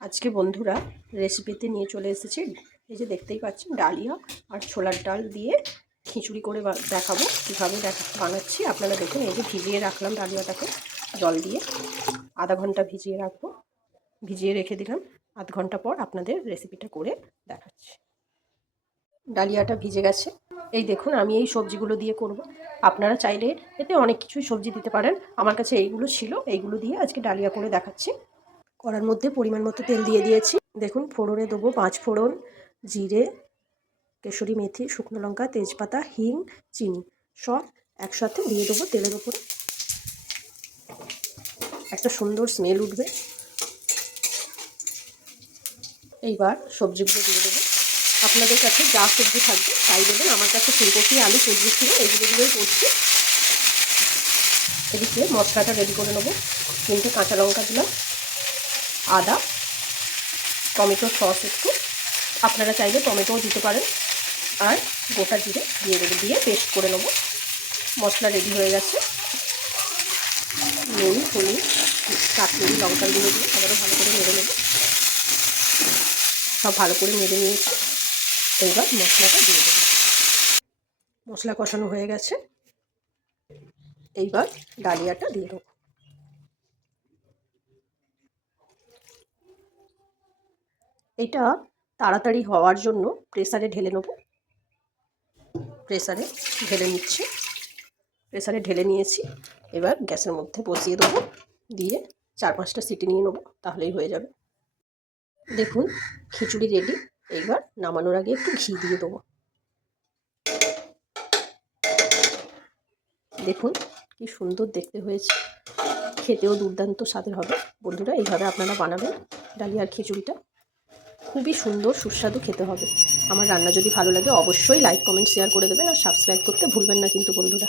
আজকে বন্ধুরা রেসিপিতে নিয়ে চলে এসেছি, এই যে দেখতেই পাচ্ছেন ডালিয়া আর ছোলার ডাল দিয়ে খিচুড়ি করে দেখাবো কীভাবে বানাচ্ছি। আপনারা দেখুন, এই যে ভিজিয়ে রাখলাম ডালিয়াটাকে জল দিয়ে, আধা ঘন্টা ভিজিয়ে রাখবো। ভিজিয়ে রেখে দিলাম, আধ ঘন্টা পর আপনাদের রেসিপিটা করে দেখাচ্ছি। ডালিয়াটা ভিজে গেছে, এই দেখুন আমি এই সবজিগুলো দিয়ে করব। আপনারা চাইলে এতে অনেক কিছুই সবজি দিতে পারেন, আমার কাছে এইগুলো ছিল, এইগুলো দিয়ে আজকে ডালিয়া করে দেখাচ্ছি। কড়ার মধ্যে পরিমাণ মতো তেল দিয়ে দিয়েছি। দেখুন ফোড়নে দেবো 5 ফোড়ন, জিরে, কেশরি মেথি, শুকনো লঙ্কা, তেজপাতা, হিং, চিনি সব একসাথে দিয়ে দেবো তেলের উপরে। একটা সুন্দর স্মেল উঠবে। এইবার সবজিগুলো দিয়ে দেবো। আপনাদের কাছে যা সবজি থাকবে তাই দেবেন। আমার কাছে ফুলকপি, আলু, সবজি ছিল, এইগুলোই করছি। এদিকে মশলাটা রেডি করে নেবো। 3টে কাঁচা লঙ্কা দিলাম, আদা, টমেটো সস একটু, আপনারা চাইলে টমেটোও দিতে পারেন, আর গোটা জিরে দিয়ে দেবো, দিয়ে পেস্ট করে নেবো। মশলা রেডি হয়ে গেছে। নুন, হলুদ, কাশ্মীরি লঙ্কার গুঁড়ো দিয়ে আবারও ভালো করে নেড়ে নেবো। সব ভালো করে নেড়ে নিয়েছি। এইবার মশলাটা দিয়ে দেবো। মশলা কষানো হয়ে গেছে, এইবার ডালিয়াটা দিয়ে দেবো। এটা তাড়াতাড়ি হওয়ার জন্য প্রেসারে ঢেলে নেব। প্রেসারে ঢেলে নিচ্ছি। প্রেসারে ঢেলে নিয়েছি, এবার গ্যাসের মধ্যে বসিয়ে দেবো, দিয়ে 4-5টা সিটি নিয়ে নেবো, তাহলেই হয়ে যাবে। দেখুন খিচুড়ি রেডি। এইবার নামানোর আগে একটু ঘি দিয়ে দেবো। দেখুন কি সুন্দর দেখতে হয়েছে, খেতেও দুর্দান্ত স্বাদের হবে। বন্ধুরা এইভাবে আপনারা বানাবেন ডালিয়ার খিচুড়িটা, খুবই সুন্দর সুস্বাদু খেতে হবে। আমার রান্না যদি ভালো লাগে অবশ্যই লাইক, কমেন্ট, শেয়ার করে দেবেন, আর সাবস্ক্রাইব করতে ভুলবেন না কিন্তু বন্ধুরা।